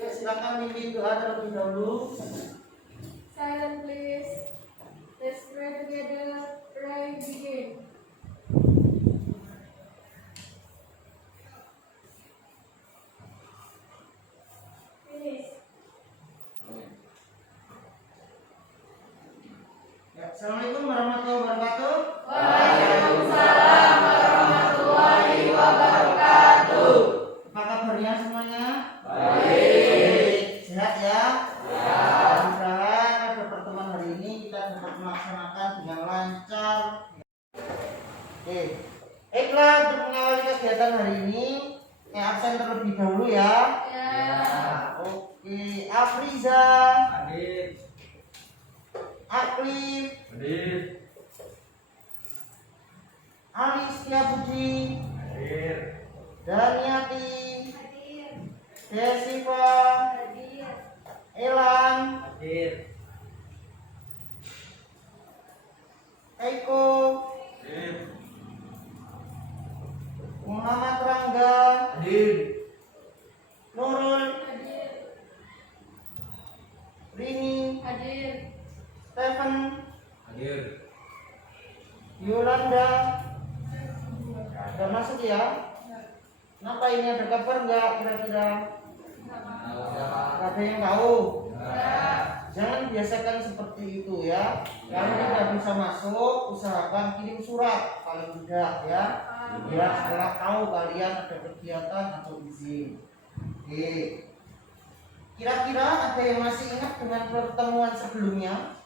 Ya, silakan mimpin doa terlebih dahulu. Silent please. Let's pray together. Pray begin. Finish. Ya, Assalamualaikum warahmatullahi wabarakatuh. Waalaikumsalam warahmatullahi wabarakatuh. Apa kabarnya semuanya? Baik. Sehat ya? Ya. Mudah-mudahan pada pertemuan hari ini kita dapat melaksanakan dengan lancar. Oke, baiklah, untuk mengawali kegiatan hari ini, absen terlebih dahulu ya. Oke, Afriza, Hadir. Aklif, Hadir. Ali Setiabudi, Hadir. Daniati, Hadir. Desiva, Hadir. Elan, Hadir. Eko, Hadir. Muhammad Rangga, Hadir. Nurul, Hadir. Rini, Hadir. Stephen, Hadir. Yolanda. Udah masuk ya? Kenapa ini, ada kabar nggak kira-kira? Nggak ada yang tahu. Jangan biasakan seperti itu ya. Kalau tidak bisa masuk, usahakan kirim surat paling tidak ya. Biar setelah tahu kalian ada kegiatan atau izin. Oke. Kira-kira ada yang masih ingat dengan pertemuan sebelumnya?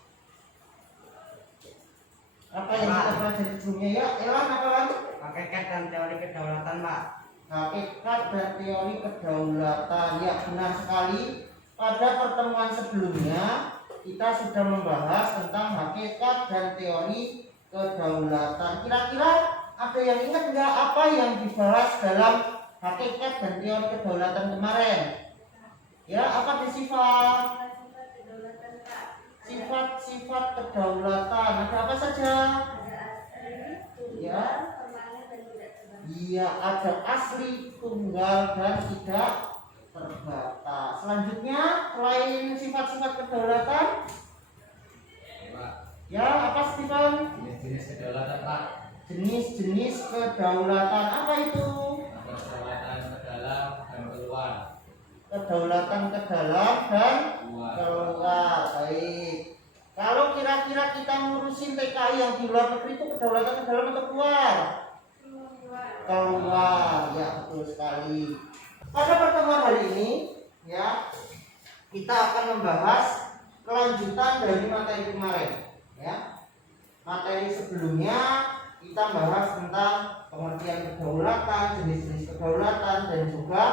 Apa yang kita pelajari sebelumnya ya? Elan apa lagi? Hakikat dan teori kedaulatan, Pak. Hakikat dan teori kedaulatan. Ya, benar sekali. Pada pertemuan sebelumnya kita sudah membahas tentang hakikat dan teori kedaulatan. Kira-kira ada yang ingat nggak apa yang dibahas dalam hakikat dan teori kedaulatan kemarin? Ya, apa sifat? Sifat-sifat kedaulatan. Ada apa saja? Ya. Iya, ada asli, tunggal, dan tidak terbatas. Selanjutnya, selain sifat-sifat kedaulatan, ya apa Stephen? Jenis-jenis kedaulatan, Pak. Jenis-jenis kedaulatan apa itu? Ada kedaulatan ke dalam dan keluar. Kedaulatan ke dalam dan Keluar. keluar. Baik. Kalau kira-kira kita ngurusin TKI yang di luar negeri itu kedaulatan ke dalam atau keluar? Keluar, ya betul sekali. Pada pertemuan hari ini, ya kita akan membahas kelanjutan dari materi kemarin. Ya, materi sebelumnya kita bahas tentang pengertian kedaulatan, jenis-jenis kedaulatan, dan juga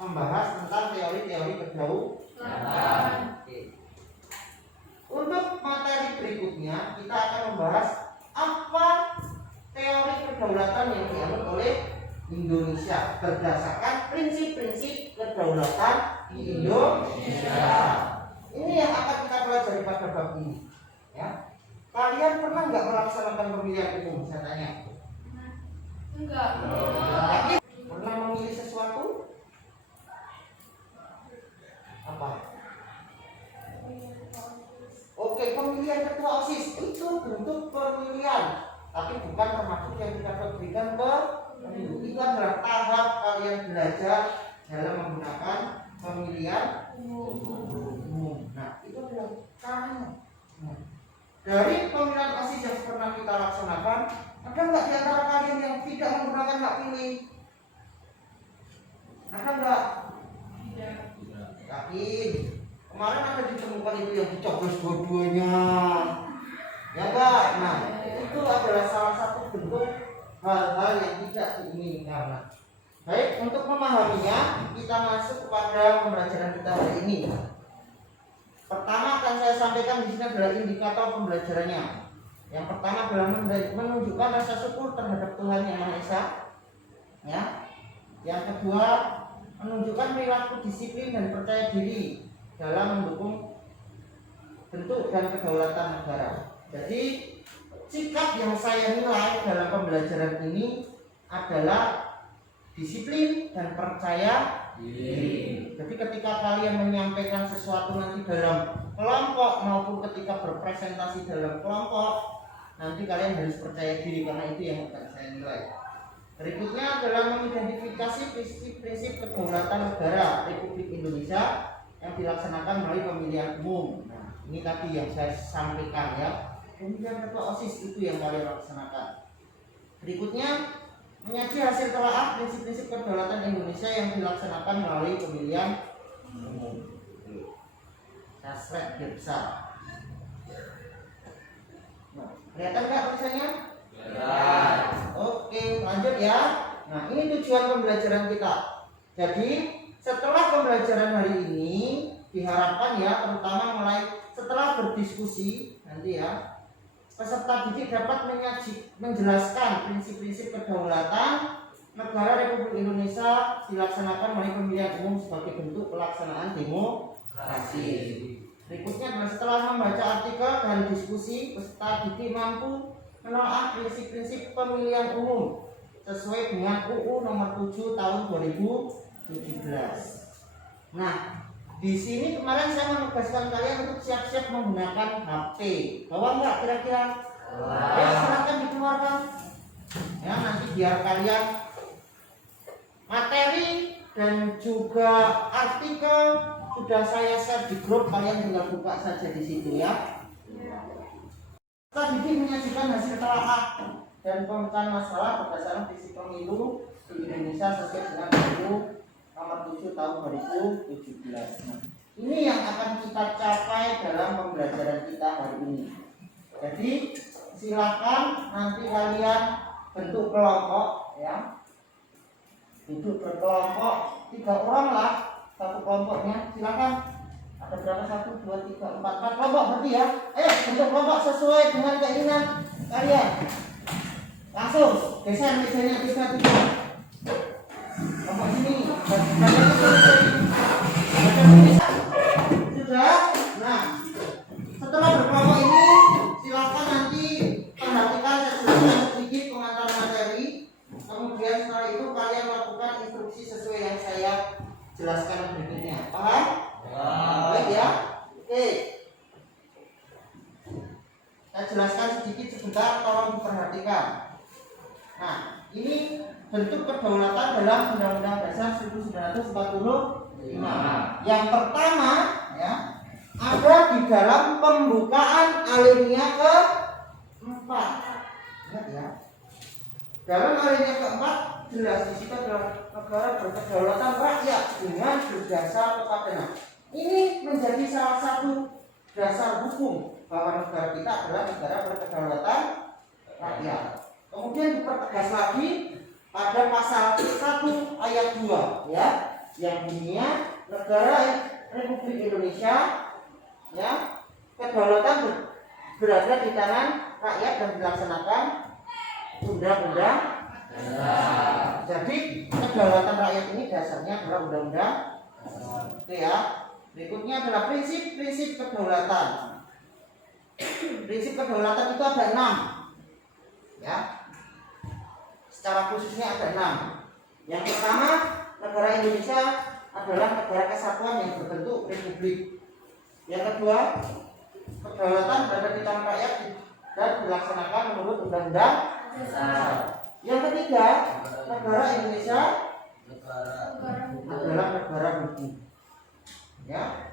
membahas tentang teori-teori kedaulatan. Oke. Untuk materi berikutnya kita akan membahas apa teori kedaulatan yang dianut oleh Indonesia berdasarkan prinsip-prinsip kedaulatan di Indonesia. Ini yang akan kita pelajari pada bab ini. Ya, kalian pernah nggak melaksanakan pemilihan umum? Saya tanya. Enggak. Yakin? Pernah memilih sesuatu? Apa? Oke, pemilihan ketua OSIS itu bentuk pemilihan, tapi bukan termasuk yang kita berikan ke penduduk. Itu adalah tahap kalian belajar dalam menggunakan pemilihan umum. Nah, itu adalah caranya. Nah, dari pemilihan OSIS yang pernah kita laksanakan, ada nggak di antara kalian yang tidak menggunakan hak pilih? Ada nggak? Yakin? Kemarin ada ditemukan itu yang dicoblos dua-duanya, ya enggak? Nah, itu adalah salah satu bentuk hal-hal yang tidak diinginkan. Baik, untuk memahaminya kita masuk kepada pembelajaran kita hari ini. Pertama akan saya sampaikan di sini adalah indikator pembelajarannya. Yang pertama adalah menunjukkan rasa syukur terhadap Tuhan Yang Maha Esa. Ya. Yang kedua, menunjukkan perilaku disiplin dan percaya diri dalam mendukung bentuk dan kedaulatan negara. Jadi sikap yang saya nilai dalam pembelajaran ini adalah disiplin, dan percaya diri. Jadi ketika kalian menyampaikan sesuatu nanti dalam kelompok maupun ketika berpresentasi dalam kelompok, nanti kalian harus percaya diri karena itu yang akan saya nilai. Berikutnya adalah mengidentifikasi prinsip-prinsip kedaulatan negara Republik Indonesia yang dilaksanakan melalui pemilihan umum. Nah, ini tadi yang saya sampaikan ya. Pemilihan ketua OSIS itu yang kalian laksanakan. Berikutnya menyaji hasil telaah prinsip-prinsip kedaulatan Indonesia yang dilaksanakan melalui pemilihan umum. Sasret Gebsa. Nah, kelihatan nggak tulisannya? Oke, lanjut ya. Nah, ini tujuan pembelajaran kita. Jadi, setelah pembelajaran hari ini diharapkan ya, terutama mulai setelah berdiskusi nanti ya, peserta didik dapat menjelaskan prinsip-prinsip kedaulatan negara Republik Indonesia dilaksanakan melalui pemilihan umum sebagai bentuk pelaksanaan demokrasi. Berikutnya adalah setelah membaca artikel dan diskusi, peserta didik mampu menelaah prinsip-prinsip pemilihan umum sesuai dengan UU Nomor 7 Tahun 2017. Nah, di sini kemarin saya menugaskan kalian untuk siap-siap menggunakan HP. Bawa nggak kira-kira? Ya, silakan dikeluarkan. Ya, nanti biar kalian materi dan juga artikel sudah saya share di grup, kalian tinggal buka saja di situ ya. Tadi menyajikan hasil telaah dan pemecahan masalah berdasarkan visi pemilu di Indonesia sesuai dengan UU Nomor 7 Tahun 2017. Nah, ini yang akan kita capai dalam pembelajaran kita hari ini. Jadi silakan nanti kalian bentuk kelompok ya, duduk berkelompok 3 orang lah satu kelompoknya. Silakan. Ada berapa? 1, 2, 3, 4 kelompok berarti ya. Ayo bentuk kelompok sesuai dengan keinginan kalian. Langsung geser mejanya 3. Kelompok sini. Sudah. Nah, setelah berkelompok ini silakan nanti perhatikan saya jelaskan sedikit pengantar materi. Kemudian setelah itu kalian lakukan instruksi sesuai yang saya jelaskan berikutnya. Paham? Baik ya. Oke. Saya jelaskan sedikit sebentar, tolong diperhatikan. Nah, ini bentuk kedaulatan dalam Undang-Undang Dasar 1945. Yang pertama ya, ada di dalam pembukaan alinea ke-4. Ingat ya. Dalam alinea ke-4 jelas di situ adalah negara berkedaulatan rakyat dengan berdasar kepada ini menjadi salah satu dasar hukum bahwa negara kita adalah negara berkedaulatan rakyat. Kemudian dipertegas lagi pada pasal 1 ayat 2 ya, yang bunyinya negara Republik Indonesia ya, kedaulatan berada di tangan rakyat dan dilaksanakan undang-undang. Jadi kedaulatan rakyat ini dasarnya adalah undang-undang. Oke ya. Berikutnya adalah prinsip-prinsip kedaulatan. Prinsip kedaulatan itu ada 6 ya. Secara khususnya ada 6. Yang pertama, negara Indonesia adalah negara kesatuan yang berbentuk republik. Yang kedua, kedaulatan berada di tangan rakyat dan dilaksanakan menurut undang-undang dasar. Yang ketiga, negara Indonesia adalah negara hukum. Ya.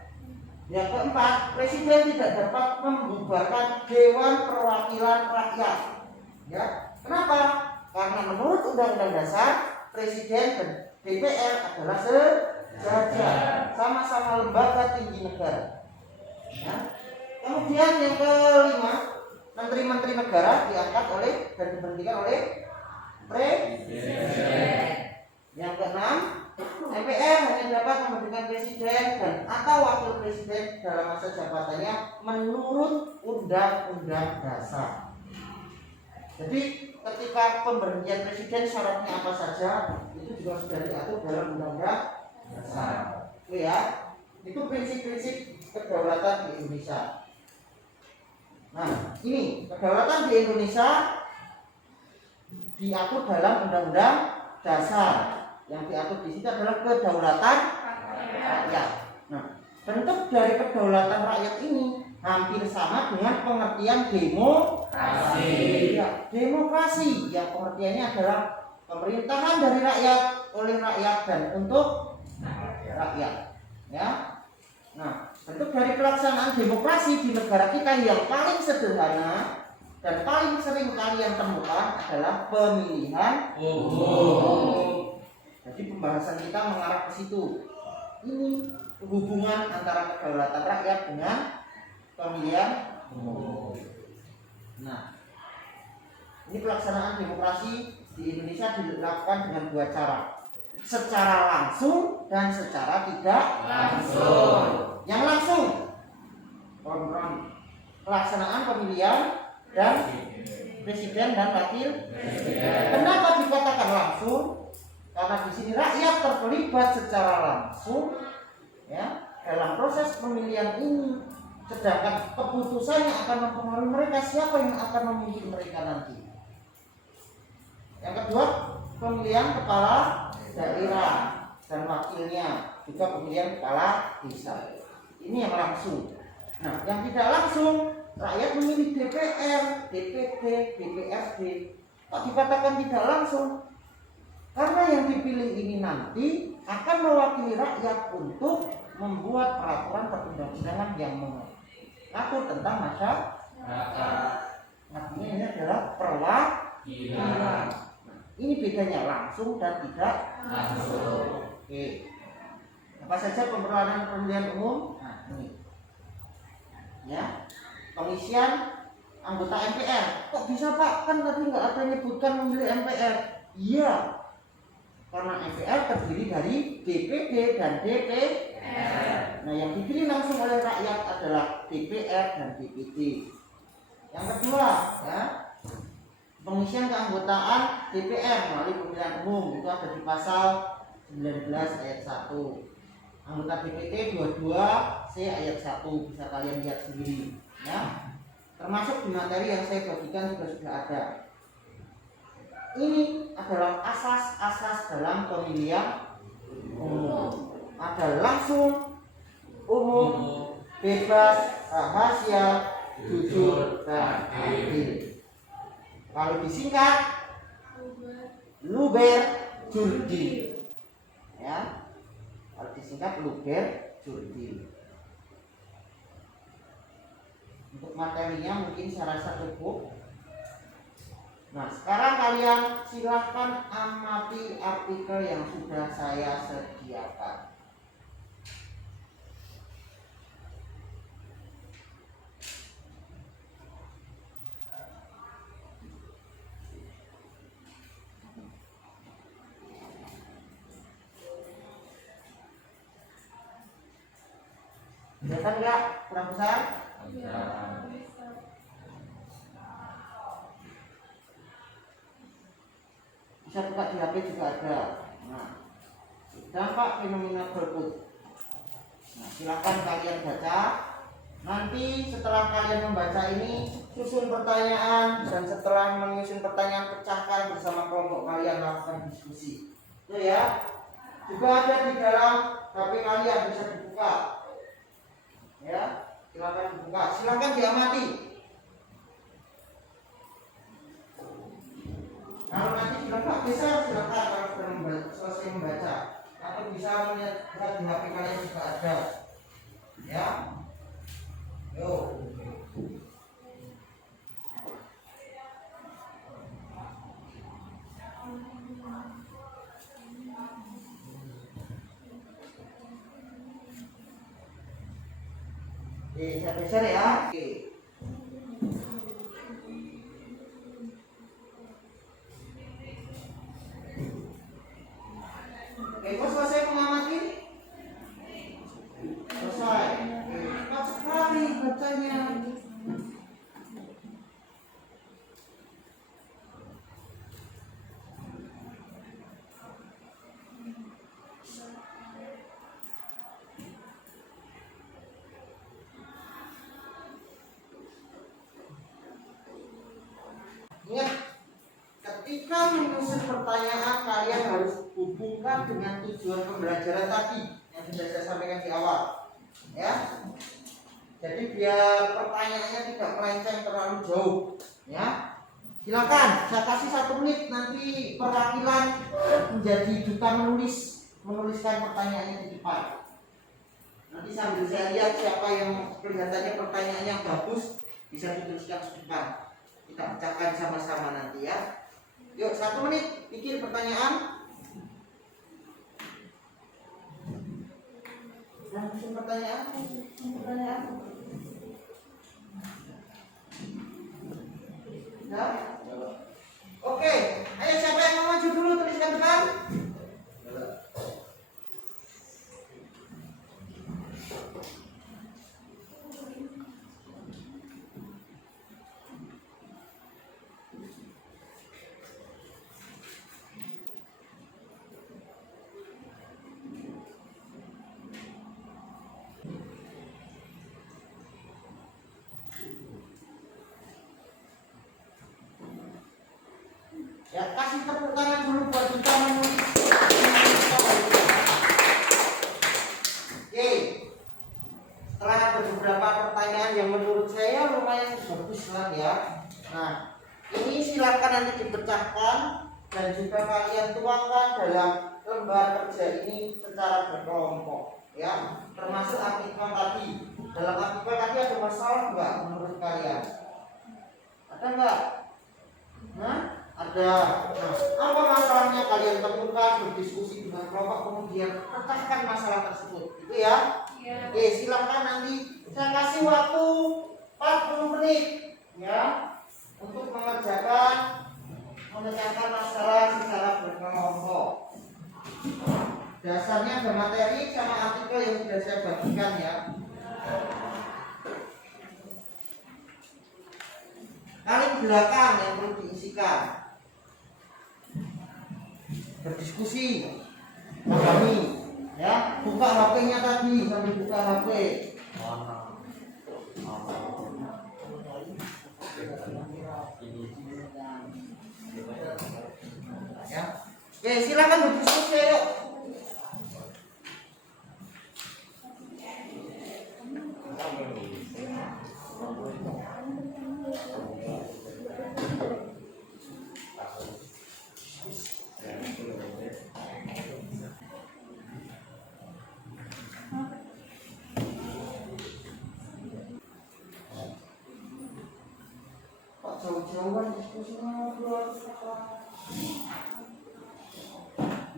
Yang keempat, presiden tidak dapat membubarkan Dewan Perwakilan Rakyat. Ya. Kenapa? Karena menurut Undang-Undang Dasar, presiden dan DPR adalah sejajar, sama-sama lembaga tinggi negara. Ya. Kemudian yang kelima, menteri-menteri negara diangkat oleh dan diberhentikan oleh presiden. Yang keenam, MPR hanya dapat memberhentikan presiden dan atau wakil presiden dalam masa jabatannya menurut Undang-Undang Dasar. Jadi ketika pemberhentian presiden syaratnya apa saja itu juga sudah diatur dalam Undang-Undang Dasar. Oke ya, itu prinsip-prinsip kedaulatan di Indonesia. Nah, ini kedaulatan di Indonesia diatur dalam Undang-Undang Dasar. Yang diatur di situ adalah kedaulatan rakyat. Nah, bentuk dari kedaulatan rakyat ini hampir sama dengan pengertian demokrasi. Ya, demokrasi yang pengertiannya adalah pemerintahan dari rakyat, oleh rakyat dan untuk rakyat. Ya. Nah, bentuk dari pelaksanaan demokrasi di negara kita yang paling sederhana dan paling sering kalian temukan adalah pemilihan umum. Jadi pembahasan kita mengarah ke situ. Ini hubungan antara kedaulatan rakyat dengan pemilihan umum. Nah, ini pelaksanaan demokrasi di Indonesia dilakukan dengan dua cara, secara langsung dan secara tidak langsung. Yang langsung program pelaksanaan pemilihan dan presiden dan wakil presiden. Kenapa dikatakan langsung? Karena di sini rakyat terlibat secara langsung, ya, dalam proses pemilihan ini. Sedangkan keputusannya akan mempengaruhi mereka, siapa yang akan memimpin mereka nanti. Yang kedua, pemilihan kepala daerah dan wakilnya, juga pemilihan kepala desa. Ini yang langsung. Nah, yang tidak langsung, rakyat memilih DPR, DPD, DPRD. Kok dikatakan tidak langsung? Karena yang dipilih ini nanti akan mewakili rakyat untuk membuat peraturan perundang-undangan yang mengatur tentang masyarakat. Artinya ini adalah perwakilan. Ini bedanya langsung dan tidak langsung. Oke. Apa saja pemeranan pemilihan umum? Nah, ini. Ya. Pengisian anggota MPR. Kok bisa Pak? Kan tadi nggak ada menyebutkan memilih MPR. Iya. Karena MPR terdiri dari DPD dan DPR. Nah, yang dipilih langsung oleh rakyat adalah DPR dan DPD. Yang kedua, ya, pengisian keanggotaan DPR melalui pemilihan umum itu ada di pasal 19 ayat 1. Anggota DPD 22C ayat 1 bisa kalian lihat sendiri, ya. Termasuk di materi yang saya bagikan juga sudah ada. Ini adalah asas-asas dalam pemilihan umum. Ada langsung, umum, bebas, rahasia, jujur, dan adil. Kalau disingkat, luber jurdil. Ya, kalau disingkat luber jurdil. Untuk materinya mungkin saya rasa cukup. Nah, sekarang kalian silahkan amati artikel yang sudah saya sediakan. Kelihatan nggak kurang besar? Bisa buka di HP juga ada. Nah, dampak fenomena golput. Nah, silakan kalian baca. Nanti setelah kalian membaca ini, susun pertanyaan, dan setelah menyusun pertanyaan pecahkan bersama kelompok kalian, lakukan diskusi. Itu ya. Juga ada di dalam HP kalian, bisa dibuka. Ya, silakan dibuka. Silakan diamati. Kalau nanti dibuka bisa silakan kalau sudah selesai membaca, atau bisa melihat di HP kalian juga ada. Ya. Yo. Saya geser ya. Oke. Oke, kok selesai mengamati? Selesai. Cepat sekali bacanya. Ingat, ketika menyusun pertanyaan kalian harus dihubungkan dengan tujuan pembelajaran tadi yang sudah saya sampaikan di awal. Ya. Jadi biar pertanyaannya tidak melenceng terlalu jauh. Ya. Silakan, saya kasih 1 menit nanti perwakilan menjadi duta menuliskan pertanyaannya di depan. Nanti sambil saya lihat siapa yang kelihatannya pertanyaannya bagus bisa dituliskan di depan. Kita pecahkan sama-sama nanti ya. Yuk 1 menit bikin pertanyaan. Langsung pertanyaan. Ya. Oke, ayo siapa yang mau maju dulu tuliskan depan. Ya, kasih tepuk tangan dulu buat duta menulis. Oke. Setelah ada beberapa pertanyaan yang menurut saya lumayan bagus lah ya. Nah, ini silakan nanti dipecahkan dan juga kalian tuangkan dalam lembar kerja ini secara berkelompok ya. Termasuk artikel tadi. Dalam artikel tadi ada masalah enggak menurut kalian? Ada enggak? Nah, ada. Nah, apa masalahnya kalian temukan, berdiskusi dengan kelompok, kemudian pecahkan masalah tersebut, gitu ya? Iya. Oke, silakan nanti saya kasih waktu 40 menit, ya, untuk memecahkan masalah secara berkelompok. Dasarnya ada materi sama artikel yang sudah saya bagikan ya. Paling belakang yang perlu diisikan. Berdiskusi kami ya, buka HP-nya tadi sambil buka HP ya. Oke, silakan berdiskusi yuk. Jauh-jauhan diskusinya ngobrol.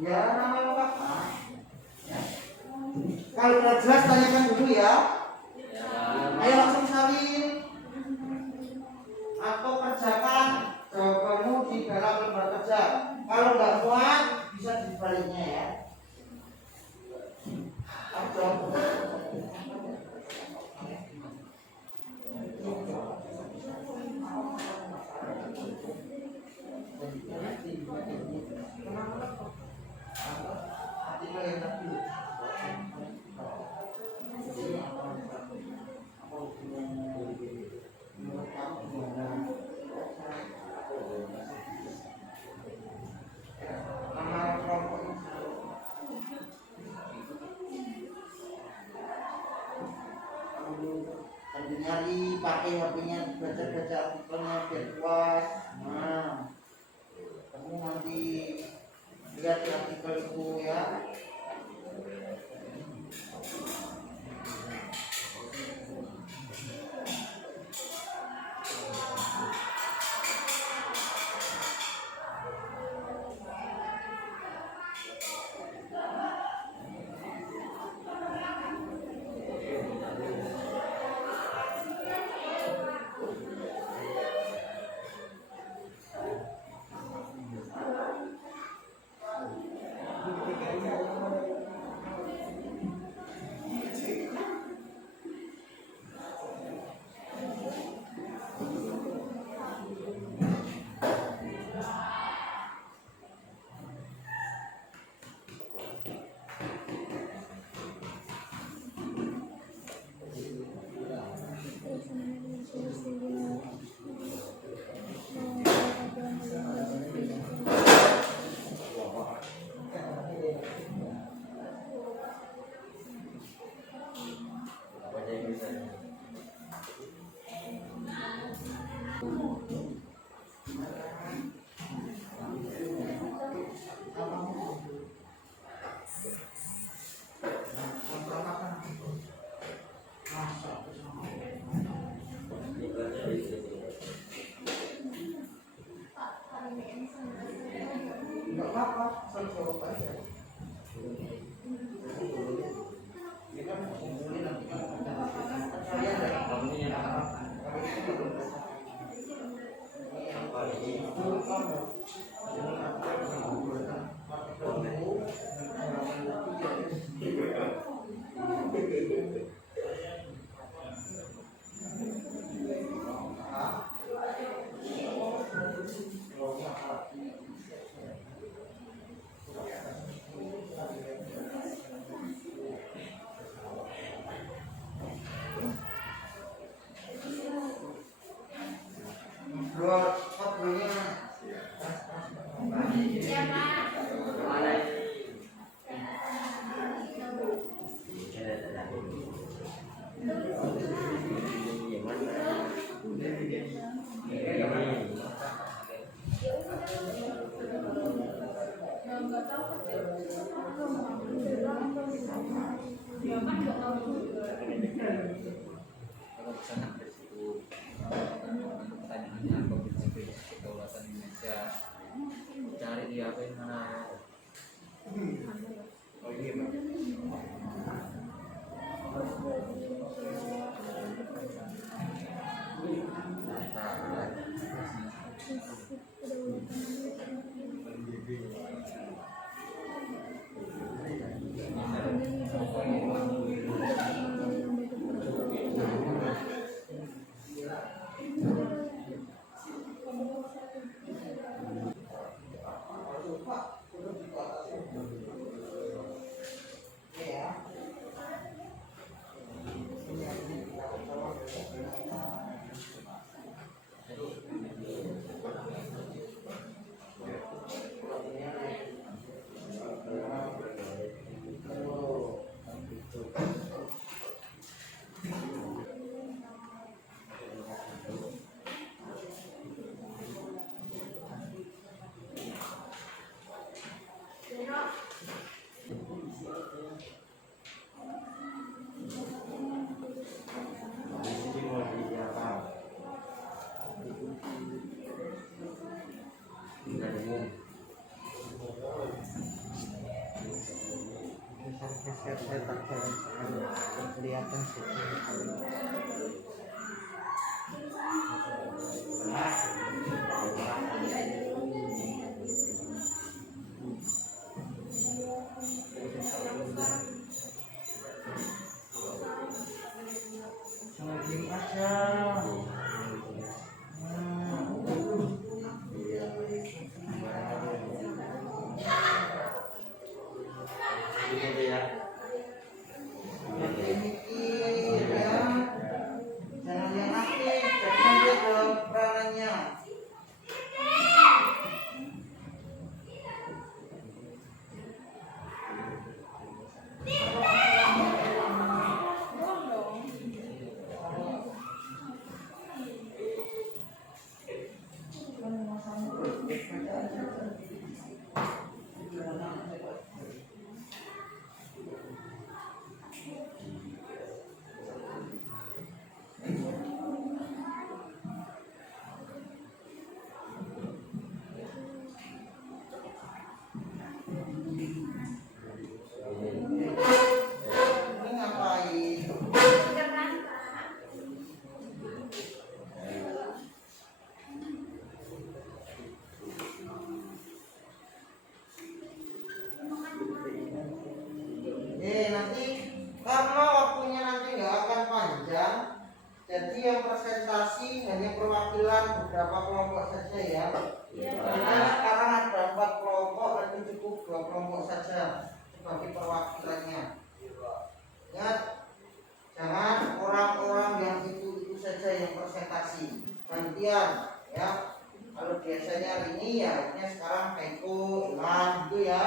Ya, nama lengkap. Ya. Kalau sudah jelas tanyakan dulu ya. Ayo langsung salin atau kerjakan jawabanmu di dalam lembar kerja. Kalau nggak muat bisa dibaliknya ya. Nyari pakai HP-nya, baca-baca artikelnya biar puas. Nah, kamu nanti lihat di artikel itu ya. Ya kan nggak tahu juga. Kalau kesana dari situ untuk pertanyaannya Komisi Kedaulatan Indonesia cari di apa yang mana. Oh iya Pak. Saya tak kelihatan sih. Semakin aja. Nanti karena waktunya nanti nggak akan panjang, jadi yang presentasi hanya perwakilan beberapa kelompok saja ya. Karena sekarang ada 4 kelompok, nanti cukup 2 kelompok saja sebagai perwakilannya. Ingat, jangan orang-orang yang itu saja yang presentasi, gantian ya. Kalau biasanya hari ini ya, akhirnya sekarang Kaiko, Ilham gitu ya.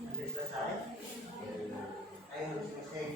Nanti selesai, ayo selesai.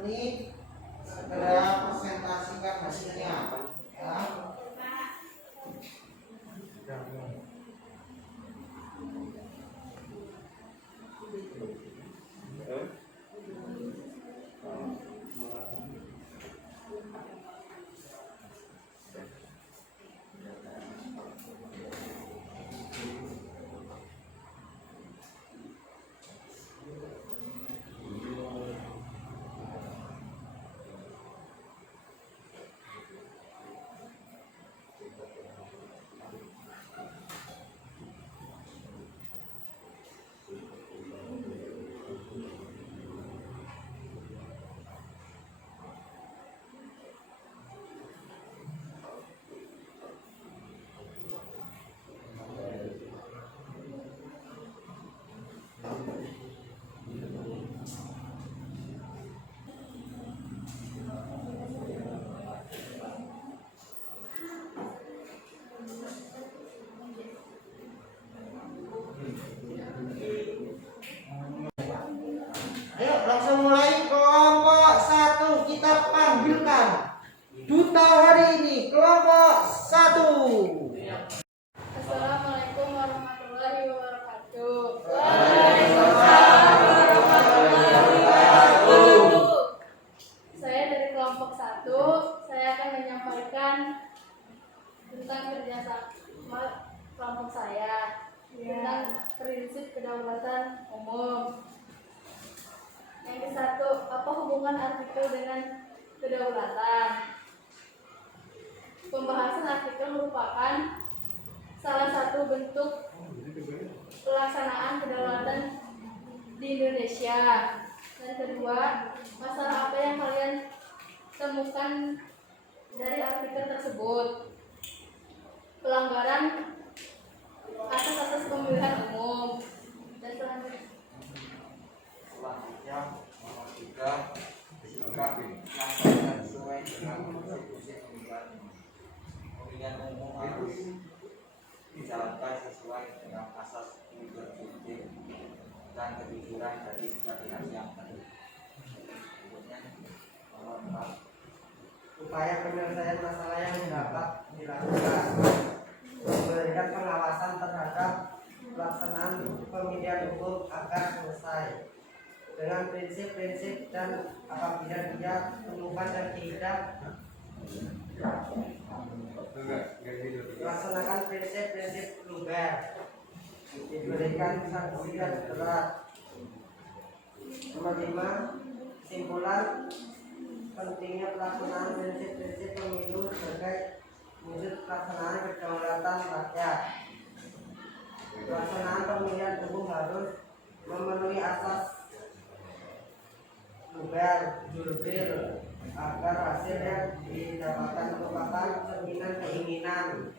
menit segera presentasikan hasilnya ya. Ayo langsung mulai kelompok 1 kita panggilkan duta hari ini kelompok 1. Assalamualaikum warahmatullahi wabarakatuh. Saya dari kelompok 1. Saya akan menyampaikan tentang kerjasama kelompok saya tentang prinsip kedaulatan umum. Yang ke satu, apa hubungan artikel dengan kedaulatan? Pembahasan artikel merupakan salah satu bentuk pelaksanaan kedaulatan di Indonesia. Dan kedua, masalah apa yang kalian temukan dari artikel tersebut? Pelanggaran atas pemilihan umum. Dan selanjutnya nomor 3 dilengkapi laksanakan sesuai dengan konstitusi pemilihan umum harus dijalankan sesuai dengan asas objektif dan kejujuran dari setiap pihak yang terlibat. Berikutnya nomor 4 upaya penyelesaian masalah yang dapat dilakukan, memberikan pengawasan terhadap pelaksanaan pemilihan umum agar selesai dengan prinsip-prinsip dan apabila dia temukan dan tidak melaksanakan prinsip-prinsip Luber, diberikan sanksi yang berat. Nomor 5, kesimpulan pentingnya pelaksanaan prinsip-prinsip pemilu sebagai wujud pelaksanaan kedaulatan rakyat. Pelaksanaan pemilihan umum harus memenuhi asas Luber, Jurbil agar hasil yang didapatkan merupakan cerminan keinginan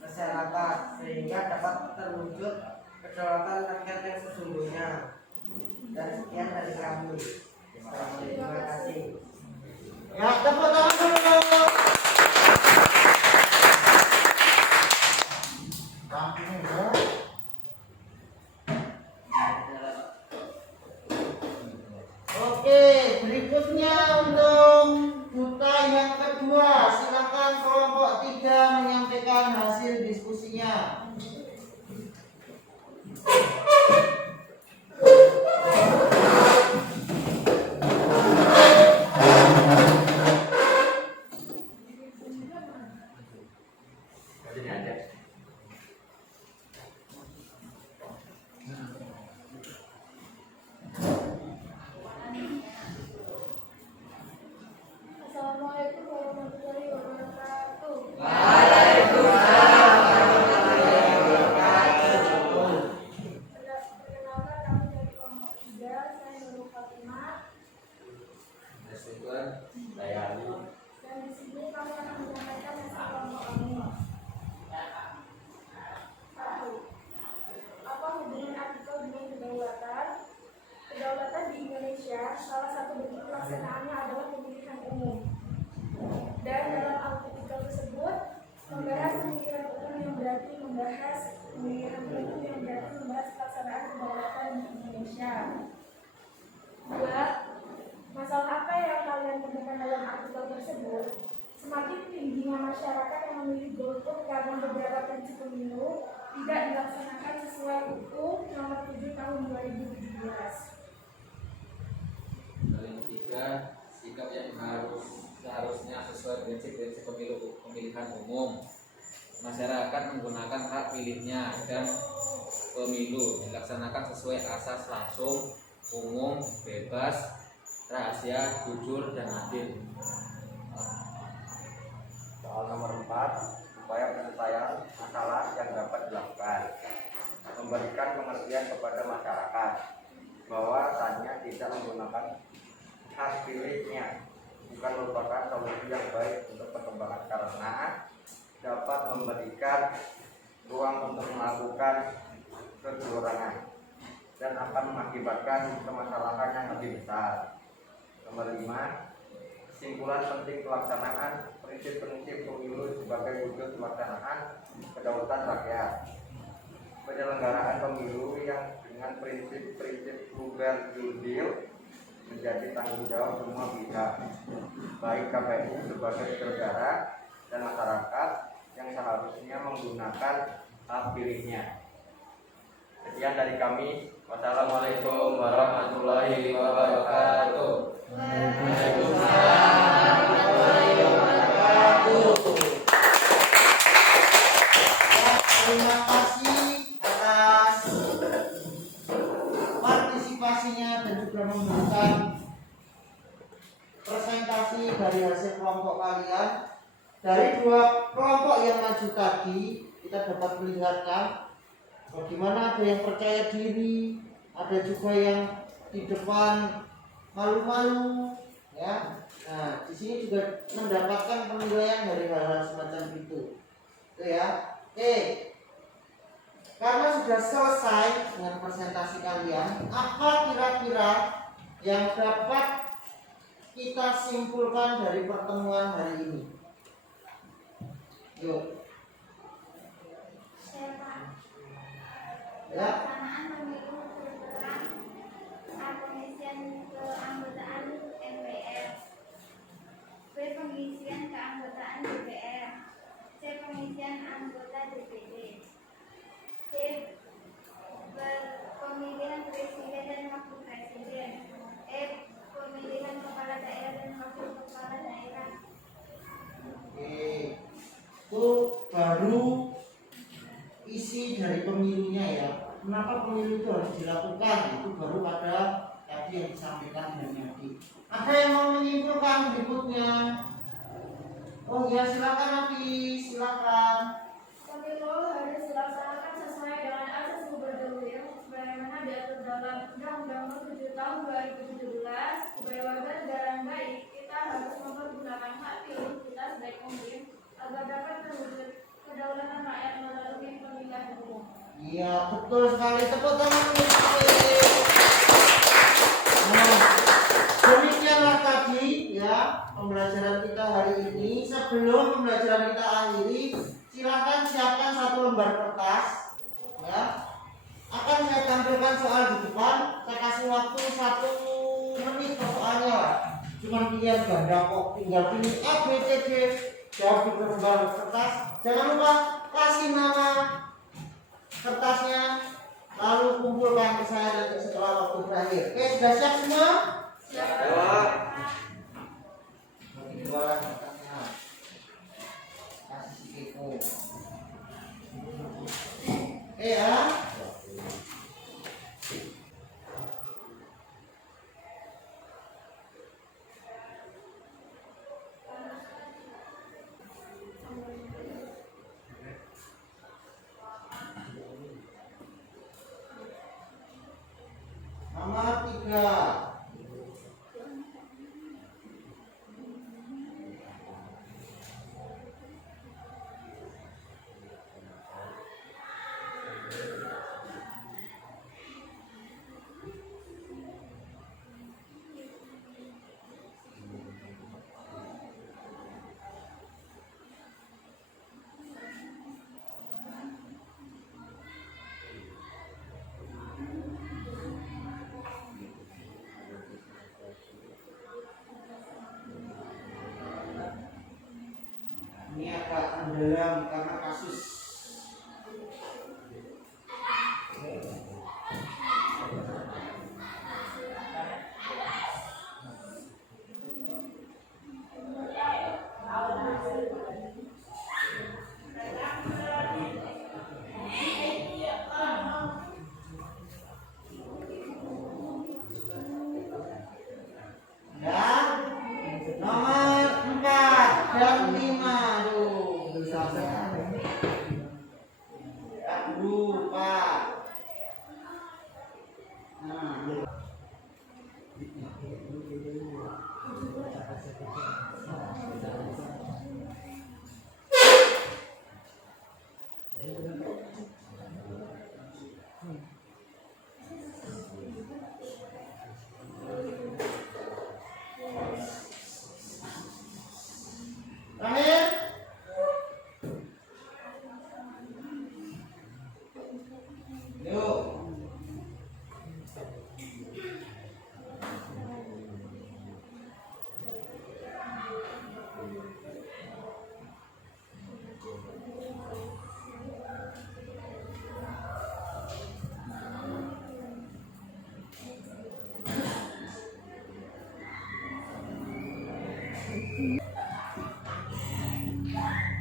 masyarakat sehingga dapat terwujud kedaulatan rakyat yang sesungguhnya. Dan sekian dari kami. Terima kasih. Ya, tepuk tangan dulu. Rampung ya. Oke, berikutnya untuk duta yang kedua, silakan kelompok 3 menyampaikan hasil diskusinya. Assalamualaikum warahmatullahi wabarakatuh. Perkenalkan kami dari kelompok 3, saya Nurul Fatimah. Dan di sini kami akan menyampaikan hasil kelompok kami. 1. Apa hubungan artikel dengan kedaulatan? Kedaulatan di Indonesia salah satu bentuk pelaksanaannya adalah pemilihan umum. Dan dalam artikel tersebut membahas pemilihan umum yang berarti membahas pelaksanaan kedaulatan di Indonesia. 2. Masalah masyarakat yang memilih golput karena beberapa prinsip pemilu tidak dilaksanakan sesuai UU Nomor 7 Tahun 2017. Hal yang ketiga, sikap yang seharusnya sesuai prinsip-prinsip pemilihan umum. Masyarakat menggunakan hak pilihnya dan pemilu dilaksanakan sesuai asas langsung, umum, bebas, rahasia, jujur, dan adil. Soal nomor 4, upaya penyelesaian masalah yang dapat dilakukan. Memberikan pengertian kepada masyarakat bahwasannya tidak menggunakan hak pilihnya bukan merupakan solusi yang baik untuk perkembangan karena dapat memberikan ruang untuk melakukan kecurangan dan akan mengakibatkan kemasalahan yang lebih besar. Nomor 5, kesimpulan penting pelaksanaan prinsip-prinsip pemilu sebagai wujud pelaksanaan kedaulatan rakyat. Penyelenggaraan pemilu yang dengan prinsip-prinsip luber jurdil menjadi tanggung jawab semua pihak, baik KPU sebagai penyelenggara dan masyarakat yang seharusnya menggunakan hak pilihnya. Sekian dari kami. Wassalamualaikum warahmatullahi wabarakatuh. Terima kasih atas partisipasinya dan juga memberikan presentasi dari hasil kelompok kalian. Dari dua kelompok yang maju tadi, kita dapat melihatkan bagaimana ada yang percaya diri, ada juga yang di depan malu-malu, ya. Nah, di sini juga mendapatkan penilaian dari hal-hal semacam itu, ya. Oke, karena sudah selesai dengan presentasi kalian, apa kira-kira yang dapat kita simpulkan dari pertemuan hari ini? Yuk. Ya. Pelaksanaan pemilu terserah pengisian keanggotaan MPR, B. Pengisian keanggotaan DPR, C. Pengisian anggota DPD, D. Pemilihan presiden dan wakil presiden, E. Pemilihan kepala daerah dan wakil kepala daerah. Oke. Itu baru isi dari pemilunya ya. Kenapa pemilu itu harus dilakukan? Itu baru pada tadi yang disampaikan Nabi. Ada yang mau menyimpulkan berikutnya? Oh ya, silakan Nabi, silakan. Pemilu harus dilaksanakan sesuai dengan asas gubernur sebagaimana diatur dalam Undang-Undang Nomor 7 Tahun 2017. Sebagai warga negara yang baik, kita harus mempergunakan hak pilih kita sebaik mungkin agar dapat terwujud kedaulatan rakyat melalui pemilihan umum. Iya, betul sekali. Tepuk tangan untuk Nabi. Nah, demikianlah tadi ya pembelajaran kita hari ini. Sebelum pembelajaran kita akhiri, silakan siapkan satu lembar kertas ya. Akan saya tampilkan soal di depan. Saya kasih waktu 1 menit per soalnya. Cuma pilihan ganda kok, tinggal pilih A, B, C, D. Jawab di lembar kertas. Jangan lupa kasih nama kertasnya, lalu kumpulkan ke saya nanti setelah waktu berakhir. Oke, sudah siap semua? Siap. Bagi dua lagi kertasnya. Kasih si Keko. Ya. Nomor 3.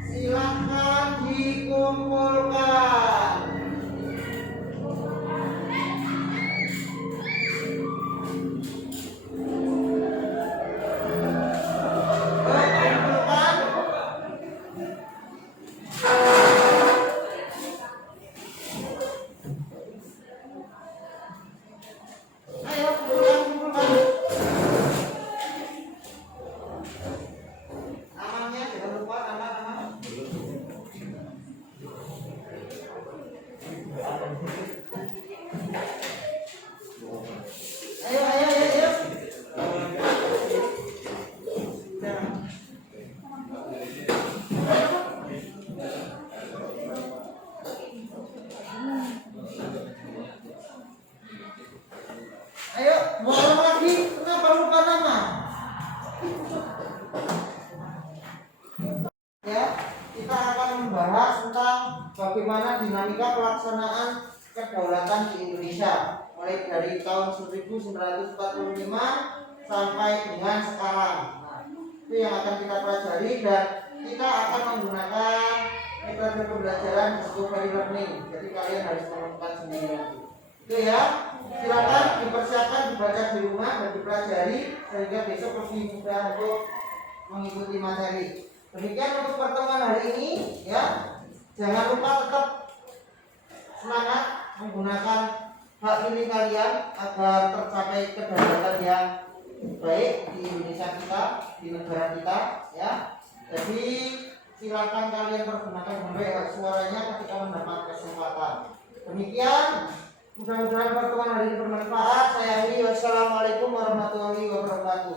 Silakan dikumpulkan. Ayo kumpulkan. Namanya jangan lupa nama. Ayo. Ayo, mau ulang lagi. Kenapa lupa nama? Ya, kita akan membahas tentang bagaimana dinamika pelaksanaan kedaulatan di Indonesia mulai dari tahun 1945 sampai dengan sekarang. Nah, itu yang akan kita pelajari dan kita akan menggunakan metode pembelajaran discovery learning. Jadi kalian harus menemukan sendiri nanti. Itu ya. Silakan dipersiapkan, dibaca di rumah dan dipelajari sehingga besok lebih mudah untuk mengikuti materi. Demikian untuk pertemuan hari ini ya. Jangan lupa tetap semangat menggunakan hak pilih kalian agar tercapai kedaulatan yang baik di Indonesia kita, di negara kita ya. Jadi silakan kalian pergunakan dengan baik hak suaranya ketika mendapat kesempatan. Demikian, mudah-mudahan pertemuan hari ini bermanfaat. Saya akhiri. Wassalamualaikum warahmatullahi wabarakatuh.